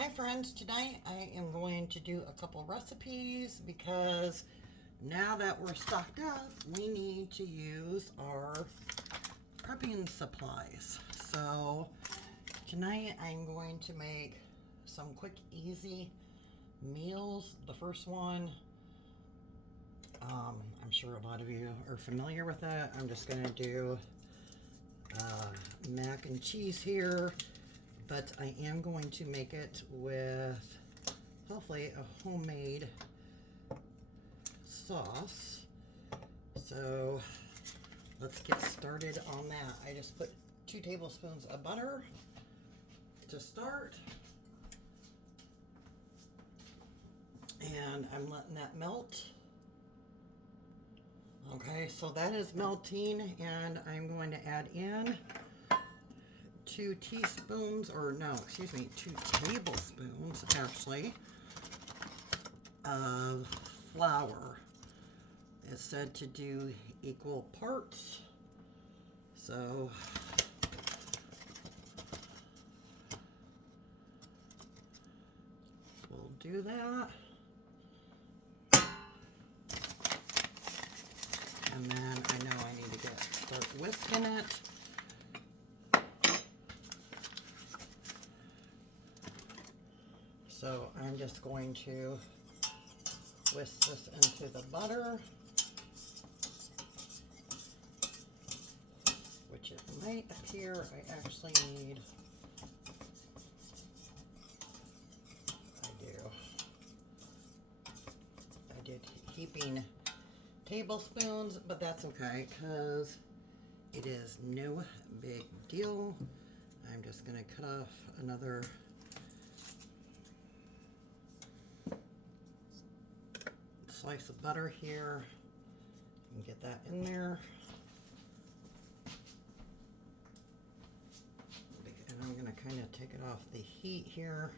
Hi friends, tonight I am going to do a couple recipes because now that we're stocked up, we need to use our prepping supplies. So tonight I'm going to make some quick, easy meals. The first one, I'm sure a lot of you are familiar with it. I'm just going to do mac and cheese here. But I am going to make it with, hopefully, a homemade sauce. So let's get started on that. I just put 2 tablespoons of butter to start. And I'm letting that melt. Okay, so that is melting, and I'm going to add in 2 tablespoons actually, of flour. It's said to do equal parts, so we'll do that. And then I know I need to start whisking it. So I'm just going to whisk this into the butter, which it might appear I actually need. I did heaping tablespoons, but that's okay because it is no big deal. I'm just going to cut off another slice of butter here and get that in there. And I'm going to kind of take it off the heat here.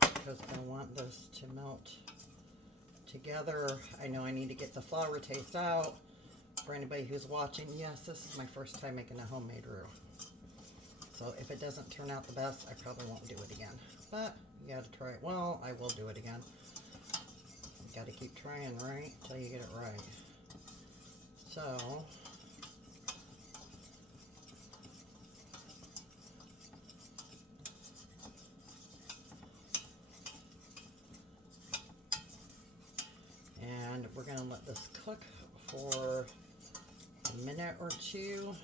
Because I want this to melt together. I know I need to get the flour taste out. For anybody who's watching, yes, this is my first time making a homemade roux. So if it doesn't turn out the best, I probably won't do it again. But you gotta try it. Well, I will do it again. You gotta keep trying, right? Until you get it right. So and we're gonna let this cook for a minute or two.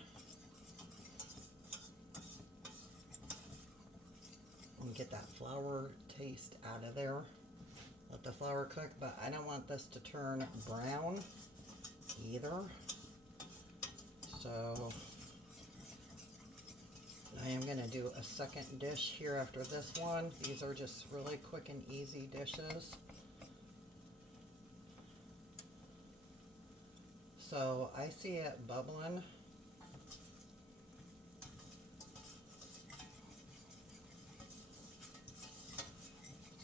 And get that flour taste out of there. Let the flour cook, but I don't want this to turn brown either. So I am going to do a second dish here after this one. These are just really quick and easy dishes. So I see it bubbling.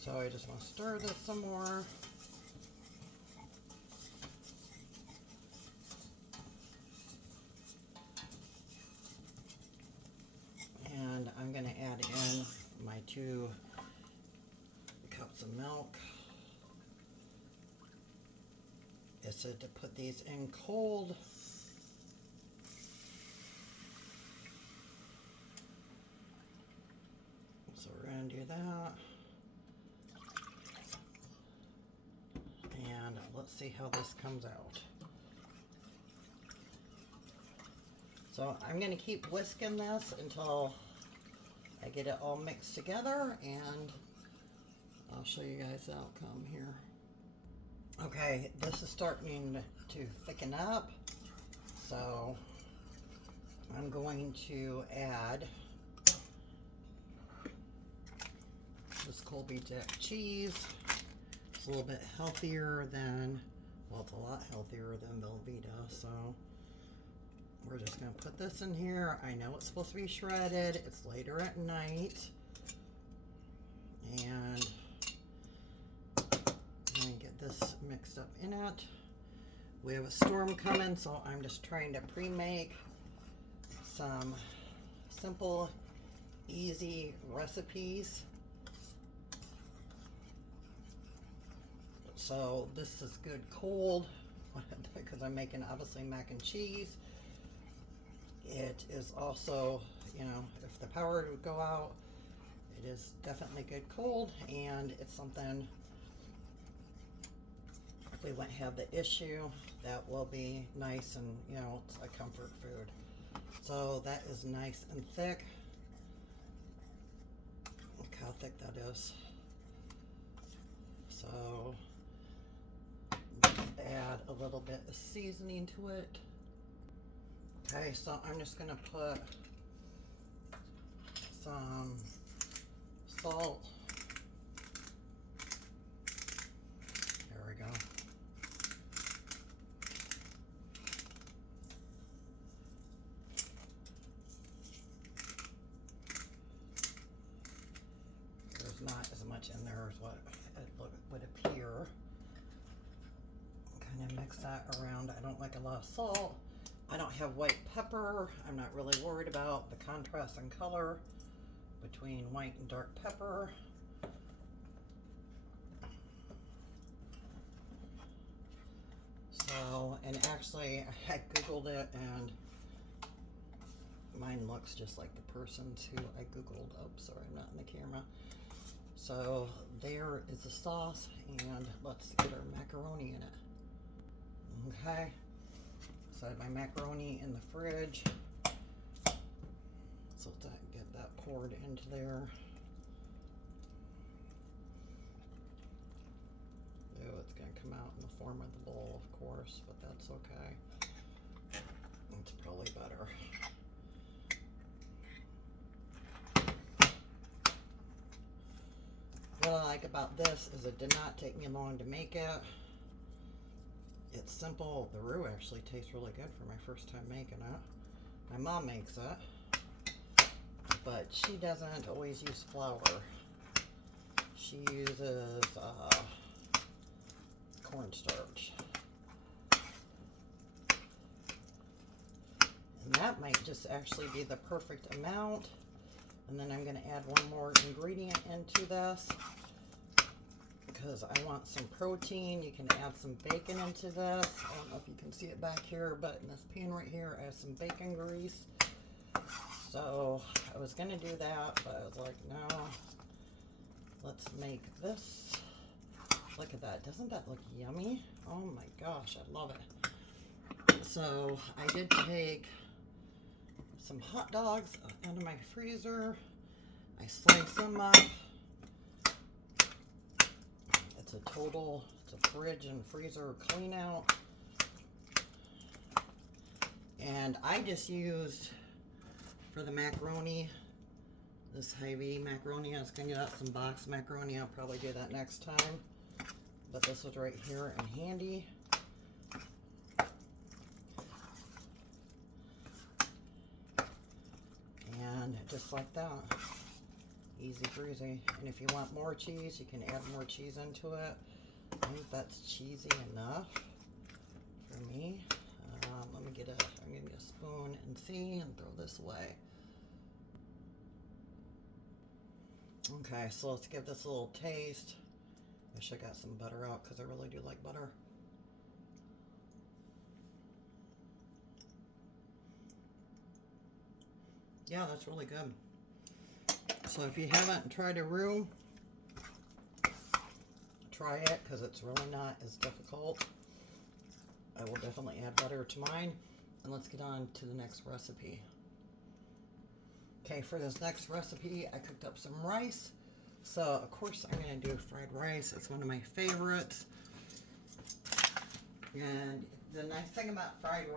So I just want to stir this some more. And I'm going to add in my 2 cups of milk. It said to put these in cold. So we're going to do that. And let's see how this comes out. So I'm going to keep whisking this until I get it all mixed together, and I'll show you guys the outcome here. Okay, this is starting to thicken up, so I'm going to add this Colby Jack cheese. It's a little bit healthier than, well, it's a lot healthier than Velveeta, so we're just going to put this in here. I know it's supposed to be shredded. It's later at night. And I'm going to get this mixed up in it. We have a storm coming, so I'm just trying to pre-make some simple, easy recipes. So this is good cold because I'm making obviously mac and cheese. It is also, you know, if the power would go out, it is definitely good cold, and it's something, if we wouldn't have the issue, that will be nice, and you know, it's a comfort food. So that is nice and thick. Look how thick that is. So let's add a little bit of seasoning to it. Okay, so I'm just gonna put some salt. There we go. There's not as much in there as what it would appear. Kind of mix that around. I don't like a lot of salt. I don't have white pepper. I'm not really worried about the contrast in color between white and dark pepper. So, and actually I Googled it, and mine looks just like the person's who I Googled. Oh, sorry, I'm not in the camera. So there is the sauce, and let's get our macaroni in it. Okay, so I have my macaroni in the fridge. So get that poured into there. Oh, it's gonna come out in the form of the bowl, of course, but that's okay. It's probably better. What I like about this is it did not take me long to make it. It's simple. The roux actually tastes really good for my first time making it. My mom makes it, but she doesn't always use flour. She uses cornstarch. And that might just actually be the perfect amount. And then I'm going to add one more ingredient into this because I want some protein. You can add some bacon into this. I don't know if you can see it back here, but in this pan right here, I have some bacon grease. So I was going to do that, but I was like, no, let's make this. Look at that. Doesn't that look yummy? Oh my gosh, I love it. So I did take some hot dogs out of my freezer. I sliced them up. It's a fridge and freezer clean out. And I just used, for the macaroni, this heavy macaroni. I was going to get out some boxed macaroni. I'll probably do that next time. But this was right here and handy. And just like that, easy breezy. And if you want more cheese, you can add more cheese into it. I think that's cheesy enough for me. I'm gonna get a spoon and see, and throw this away. Okay, so let's give this a little taste. Wish I got some butter out because I really do like butter. Yeah, that's really good. So if you haven't tried a roux, try it because it's really not as difficult. I will definitely add butter to mine. And let's get on to the next recipe. Okay, for this next recipe, I cooked up some rice. So, of course, I'm going to do fried rice. It's one of my favorites. And the nice thing about fried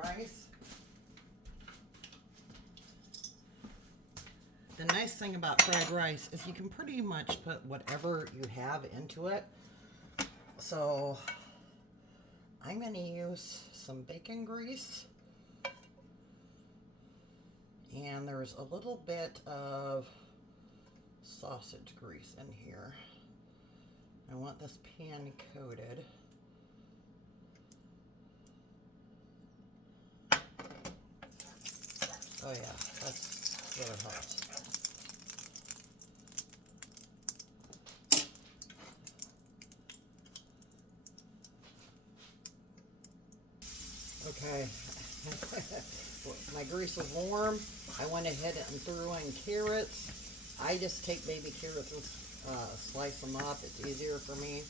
rice, is you can pretty much put whatever you have into it. So, I'm going to use some bacon grease. And there's a little bit of sausage grease in here. I want this pan coated. Oh yeah, that's really hot. Okay, my grease was warm. I went ahead and threw in carrots. I just take baby carrots and slice them up. It's easier for me.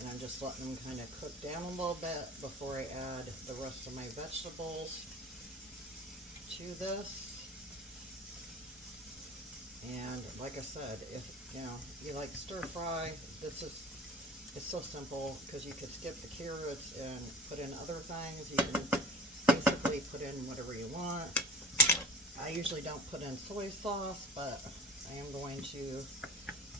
And I'm just letting them kind of cook down a little bit before I add the rest of my vegetables to this. And like I said, if you like stir fry, it's so simple because you could skip the carrots and put in other things. You can basically put in whatever you want. I usually don't put in soy sauce, but I am going to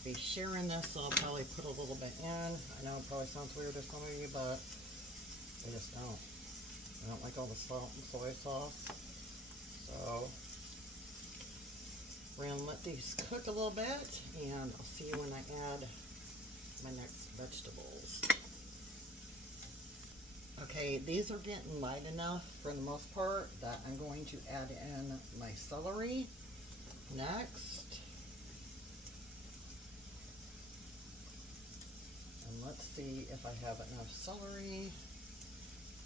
be sharing this, so I'll probably put a little bit in. I know it probably sounds weird to some of you, but I just don't. I don't like all the salt and soy sauce. So we're going to let these cook a little bit, and I'll see you when I add my next vegetables. Okay, these are getting light enough for the most part that I'm going to add in my celery next. And let's see if I have enough celery.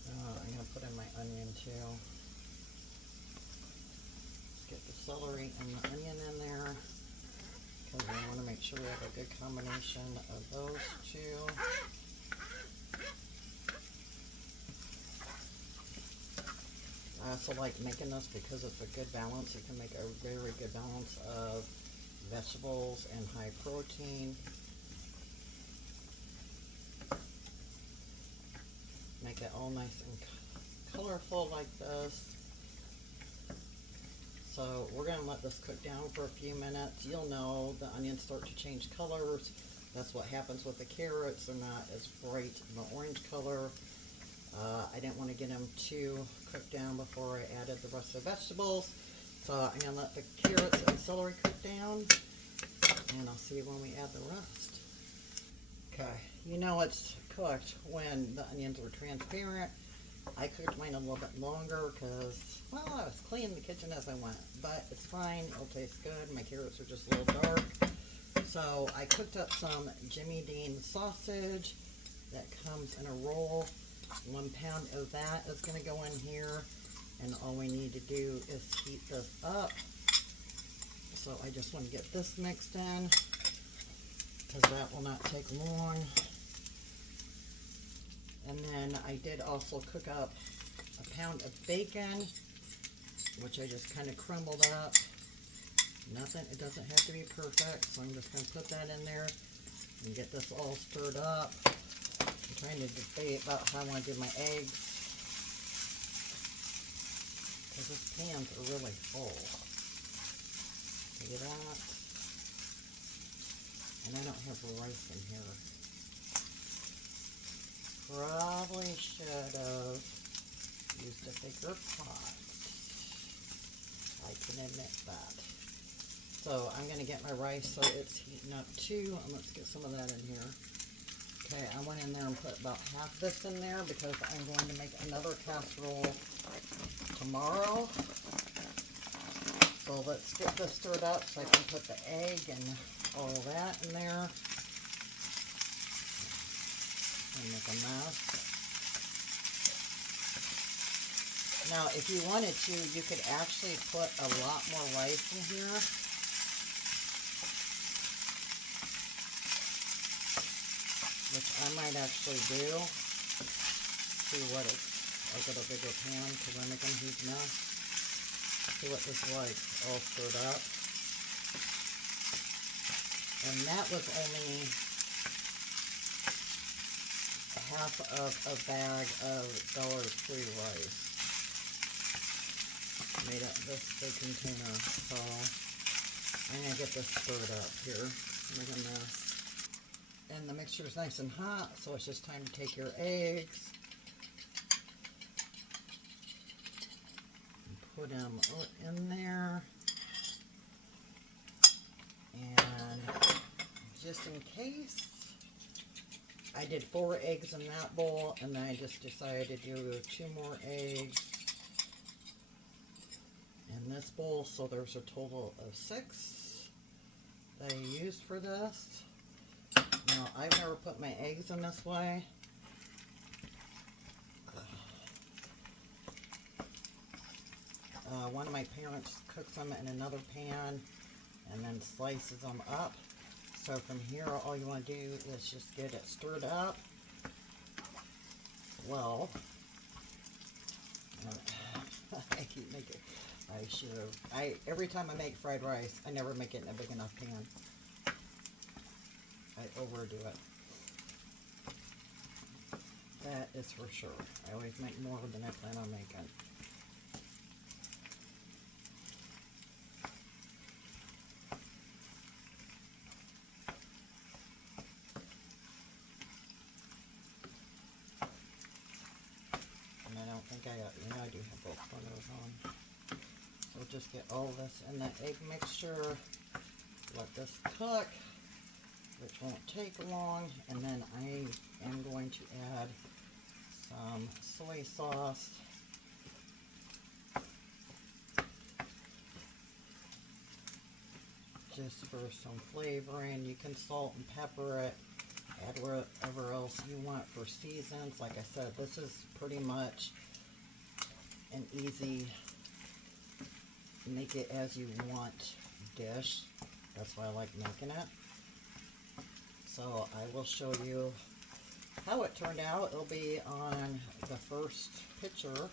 I'm going to put in my onion too. Let's get the celery and the onion in there, because I want to make sure we have a good combination of those two. I also like making this because it's a good balance. You can make a very good balance of vegetables and high protein. Make it all nice and colorful like this. So we're going to let this cook down for a few minutes. You'll know the onions start to change colors. That's what happens with the carrots. They're not as bright in the orange color. I didn't want to get them too cooked down before I added the rest of the vegetables. So I'm going to let the carrots and celery cook down, and I'll see you when we add the rest. Okay, you know it's cooked when the onions were transparent. I cooked mine a little bit longer because, well, I was cleaning the kitchen as I went, but it's fine. It'll taste good. My carrots are just a little dark. So I cooked up some Jimmy Dean sausage that comes in a roll. 1 pound of that is going to go in here, and all we need to do is heat this up. So I just want to get this mixed in because that will not take long. And then I did also cook up a pound of bacon, which I just kind of crumbled up. Nothing, it doesn't have to be perfect, so I'm just going to put that in there and get this all stirred up. I'm trying to debate about how I want to do my eggs, because this pan's are really full. See that? And I don't have rice in here. Probably should have used a bigger pot. I can admit that. So I'm going to get my rice so it's heating up too, and let's get some of that in here. Okay, I went in there and put about half this in there because I'm going to make another casserole tomorrow. So let's get this stirred up so I can put the egg and all that in there. And make a mess. Now, if you wanted to, you could actually put a lot more rice in here. Which I might actually do. See what it's like with a bigger pan, because I'm making a huge mess. See what this is like, all stirred up. And that was only half of a bag of Dollar Tree rice. Made up this big container, so I'm gonna get this stirred up here. Make a mess. And the mixture is nice and hot, so it's just time to take your eggs and put them in there. And just in case, I did 4 eggs in that bowl, and then I just decided to do 2 more eggs this bowl, so there's a total of 6 that I used for this. Now, I've never put my eggs in this way. One of my parents cooks them in another pan and then slices them up. So from here, all you want to do is just get it stirred up. Well, I keep making, I should have, every time I make fried rice, I never make it in a big enough pan. I overdo it. That is for sure. I always make more than I plan on making. I do have both burners on. So just get all this in that egg mixture. Let this cook, which won't take long. And then I am going to add some soy sauce. Just for some flavoring. You can salt and pepper it. Add whatever else you want for seasons. Like I said, this is pretty much an easy make it as you want dish. That's why I like making it. So I will show you how it turned out. It'll be on the first picture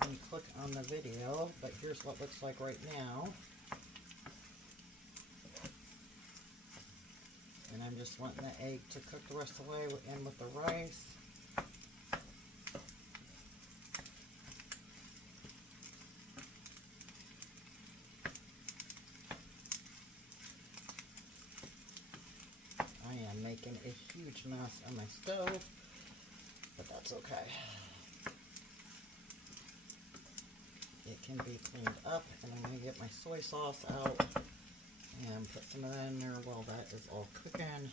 when you click on the video, but here's what it looks like right now. And I'm just wanting the egg to cook the rest of the way in with the rice. Making a huge mess on my stove, but that's okay. It can be cleaned up, and I'm going to get my soy sauce out and put some of that in there while that is all cooking,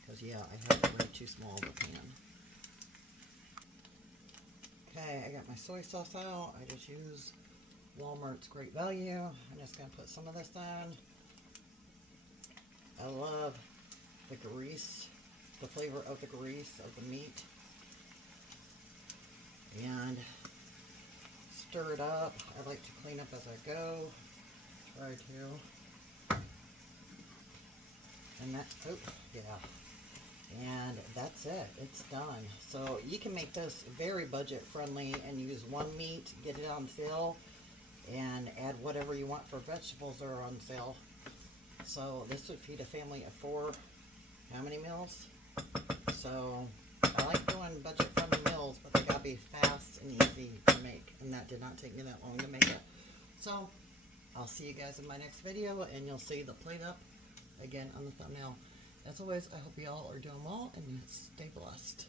because yeah, I have it way too small of a pan. Okay, I got my soy sauce out. I just use Walmart's Great Value. I'm just going to put some of this in. I love the grease, the flavor of the grease of the meat, and stir it up. I like to clean up as I go, try to, and that, oh yeah, and that's it, it's done. So you can make this very budget friendly and use one meat, get it on sale, and add whatever you want for vegetables that are on sale. So this would feed a family of 4 how many meals? So I like doing budget friendly meals, but they gotta be fast and easy to make, and that did not take me that long to make it. So I'll see you guys in my next video, and you'll see the plate up again on the thumbnail. As always, I hope you all are doing well and stay blessed.